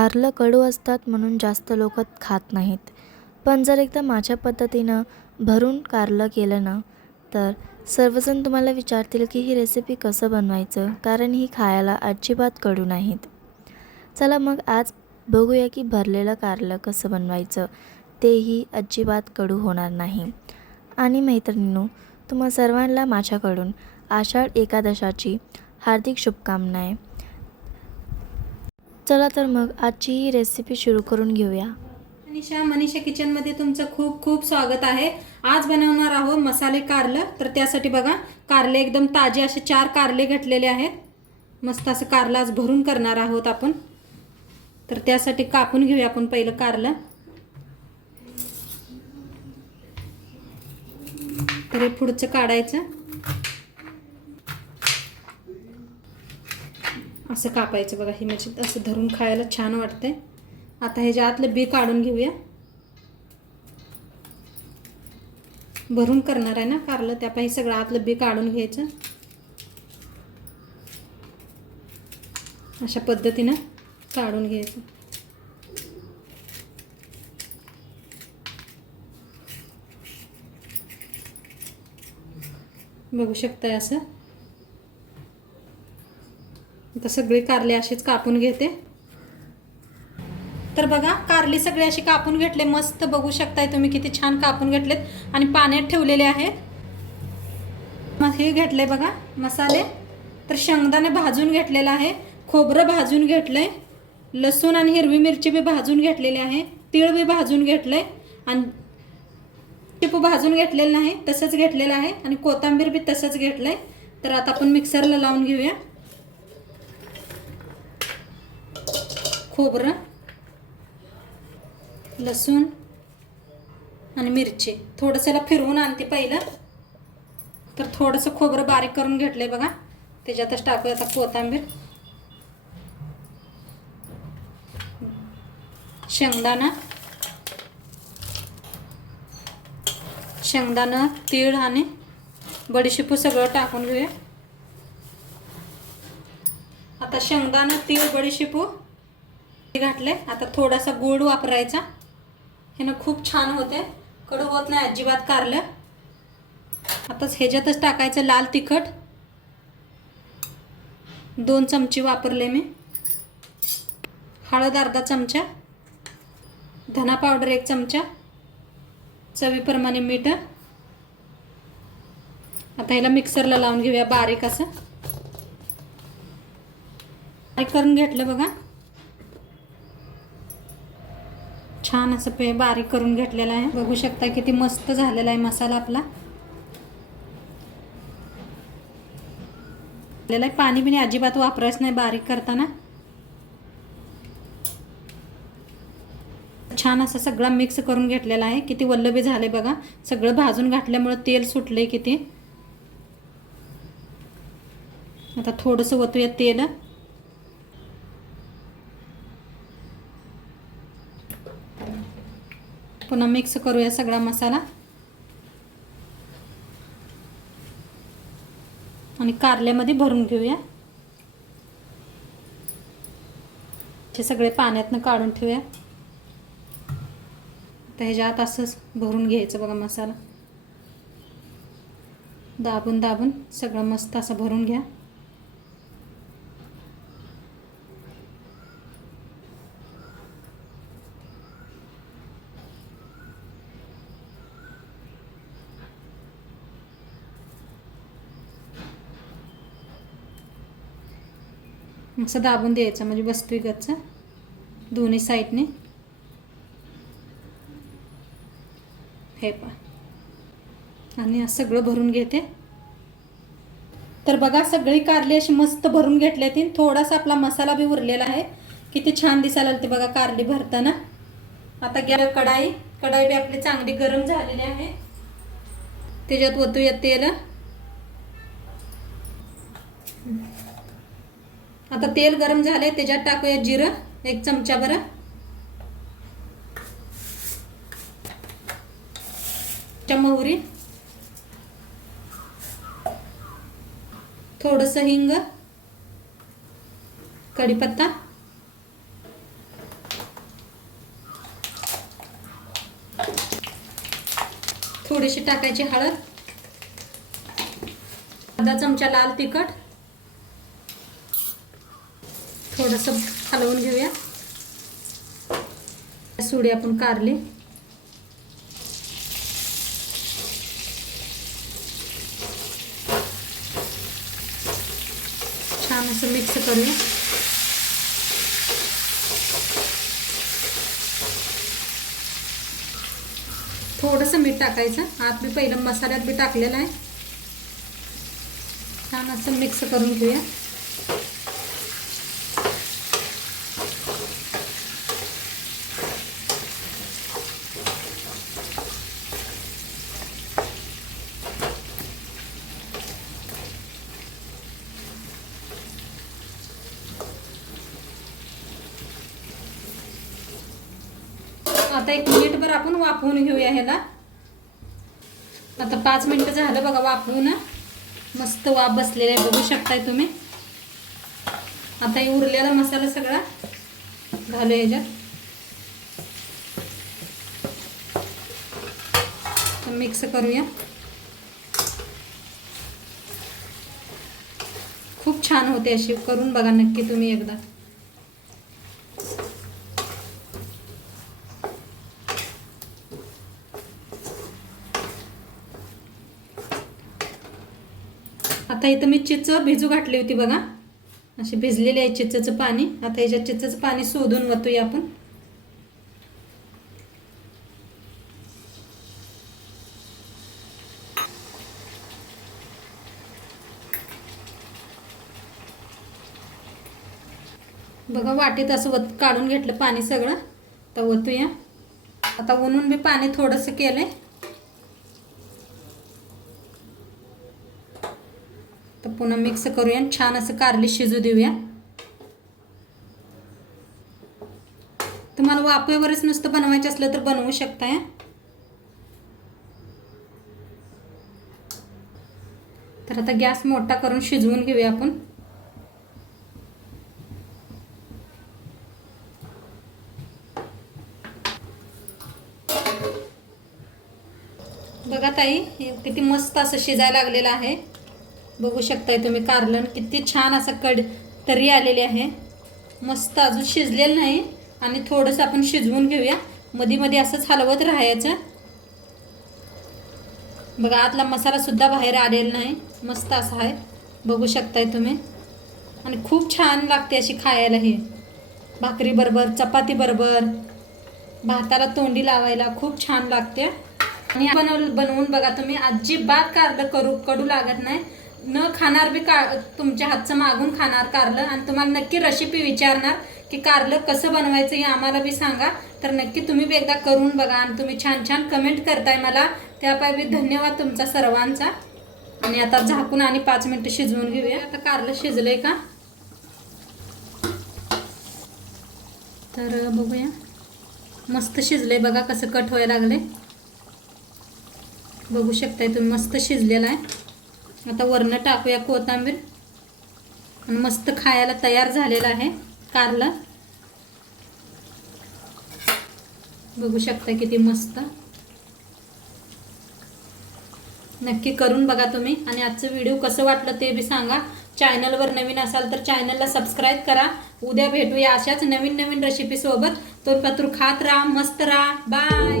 कारलं कडू असतात म्हणून जास्त लोक खात नाहीत. पण जर एकदा माझ्या पद्धतीनं भरून कारलं केलं ना तर सर्वजण तुम्हाला विचारतील की ही रेसिपी कसं बनवायचं? कारण ही खायला अजिबात कडू नाहीत. चला मग आज बघूया की भरलेलं कारलं कसं बनवायचं? तेही अजिबात कडू होणार नाही. आणि मैत्रिणींनो तुम्हा सर्वांना माझ्याकडून आषाढ एकादशाची हार्दिक शुभकामना आहे चला तर मग आजची ही रेसिपी सुरू करून घेऊया. मनीषा मनीषा किचनमध्ये तुमचं खूप खूप स्वागत आहे. आज बनवणार आहोत मसाले कारलं. तर त्यासाठी बघा कारले एकदम ताजे असे चार कारले घेतलेले आहेत. मस्त असं कारलं आज भरून करणार आहोत आपण. तर त्यासाठी कापून घेऊया आपण पहिलं कारलं. तर हे पुढचं काढायचं. असं कापायचं बघा ही म्हणजे असं धरून खायला छान वाटतंय. आता ह्याच्या आतलं बी काढून घेऊया. भरून करणार आहे ना कारलं त्यापाई सगळं आतलं बी काढून घ्यायचं. अशा पद्धतीनं काढून घ्यायचं. बघू शकताय असं? आता सगळे कारले असेच कापून घेते. तर बघा कारली सगळे असे कापून घेतले. मस्त बघू शकताय तुम्ही किती छान कापून घेतलेत आणि पाण्यात ठेवलेले आहेत. मग हे घेतले बघा मसाले. तर शेंगदाणे भाजून घेतलेलं आहे. खोबरं भाजून घेतलंय. लसूण आणि हिरवी मिरची बी भाजून घेतलेली आहे. तीळ बी भाजून घेतलंय. आणि टिपू भाजून घेतलेलं नाही तसंच घेतलेलं आहे. आणि कोथिंबीर बी तसंच घेतलंय. तर आता आपण मिक्सरला लावून घेऊया. खोबरं लसूण आणि मिरची. थोडंसं याला फिरवून आणते पहिलं. तर थोडंसं खोबरं बारीक करून घेतलंय बघा. त्याच्यातच टाकूया आता कोथांबीर. शेंगदाणा. शेंगदाणा तीळ आणि बडीशेपू सगळं टाकून घेऊया. आता शेंगदाणा तीळ बडीशेपू घातले आता थोडासा गोड वापरायचा. ह्यानं खूप छान होते कडू होत नाही अजिबात कारलं. आताच ह्याच्यातच टाकायचं लाल तिखट. दोन चमचे वापरले मी. हळद अर्धा चमचा. धना पावडर एक चमचा. चवीप्रमाणे मीठ. आता ह्याला मिक्सरला लावून घेऊया बारीक असं. बारीक करून घेतलं बघा. छान असं पे बारीक करून घेतलेलं आहे. बघू शकता किती मस्त झालेला आहे मसाला आपला. आहे पाणी बिणी अजिबात वापरायचं नाही बारीक करताना. छान असं सगळा मिक्स करून घेतलेला आहे. किती वल्लबी झाले बघा. सगळं भाजून घातल्यामुळं तेल सुटलंय किती. आता थोडंसं ओतूया तेल. पुन्हा मिक्स करूया सगळा मसाला. आणि कारल्यामध्ये भरून घेऊया. हे सगळे पाण्यातनं काढून ठेवूया. तर ह्याच्यात असंच भरून घ्यायचं बघा मसाला. दाबून दाबून सगळं मस्त असं भरून घ्या. असं दाबून द्यायचं म्हणजे बसतोय गच्च दोन्ही साईडने. हे पा आणि असं सगळं भरून घेते. तर बघा सगळी कारली अशी मस्त भरून घेतली ती. थोडासा आपला मसाला बी उरलेला आहे. किती छान दिसायला ते बघा कारली भरताना. आता घ्या कढाई. कढाई बी आपली चांगली गरम झालेली आहे. त्याच्यात ओतूया तेल. आता तेल गरम झाले त्याच्यात टाकूया जिरं एक चमचा बरं. मोहरी थोडंसं हिंग. कढीपत्ता. थोडीशी टाकायची हळद. अर्धा चमचा लाल तिखट. थोडंसं हलवून घेऊया. सुडी आपण कारली. छान असं मिक्स करूया. थोडंसं मीठ टाकायचं. आत मी पहिलं मसाल्यात बी टाकलेलं आहे. छान असं मिक्स करून घेऊया. आता एक मिनिटभर आपण वाफवून घेऊया ह्याला. आता पाच मिनिटं झालं बघा वाफवून. मस्त वाफ बसलेला आहे बघू शकताय तुम्ही. आता हे उरलेला मसाला सगळा घालू याच्यात मिक्स करूया. खूप छान होते अशी करून बघा नक्की तुम्ही एकदा. आता इथं मी चिंच भिजू घातली होती बघा. अशी भिजलेली आहे चिंचेचं पाणी. आता याच्या चिंचेचं पाणी शोधून वतूया आपण. बघा वाटेत असं वत काढून घेतलं पाणी सगळं. तर वतूया. आता वणून मी पाणी थोडंसं केलंय. आहे पुन्हा मिक्स करूया आणि छान असं कारली शिजू देऊया. तुम्हाला वाफेवरच नुसतं बनवायचं असलं तर बनवू शकताय तर आता गॅस मोठा करून शिजवून घेऊया आपण. बघा ताई किती मस्त असं शिजायला लागलेलं आहे. बघू शकताय तुम्ही कारलन किती छान असं कड तरी आलेली आहे. मस्त अजून शिजलेलं नाही आणि थोडंसं आपण शिजवून घेऊया. मध्ये मध्ये असंच हलवत राहायचं. बघा आतला मसाला सुद्धा बाहेर आलेला नाही. मस्त असा आहे. बघू शकताय तुम्ही. आणि खूप छान लागते अशी खायला ही. भाकरी बरोबर चपाती बरोबर. भाताला तोंडी लावायला खूप छान लागते. आणि बनव बनवून बघा तुम्ही अजिबात कारलं करू कडू लागत नाही. न खाणार बी का तुमच्या हातचं मागून खाणार कारलं. आणि तुम्हाला नक्की रेसिपी विचारणार की कारलं कसं बनवायचं हे आम्हाला बी सांगा. तर नक्की तुम्ही बी एकदा करून बघा आणि तुम्ही छान छान कमेंट करताय मला. त्यापाय बी धन्यवाद तुमचा सर्वांचा. आणि आता झाकून आणि पाच मिनटं शिजवून घेऊया. आता कारलं शिजलंय का? तर बघूया. मस्त शिजलंय बघा कसं कट व्हायला लागले बघू शकताय तुम्ही मस्त शिजलेला आहे. आता वरनं टाकूया कोथांबीर आणि मस्त खायला तयार झालेलं आहे कारला. बघू शकता किती मस्त. नक्की करून बघा तुम्ही. आणि आजचं व्हिडिओ कसं वाटलं ते बी सांगा. चॅनलवर नवीन असाल तर चॅनलला सबस्क्राईब करा. उद्या भेटूया अशाच नवीन नवीन रेसिपीसोबत तोरपातूर खात राहा मस्त राहा. बाय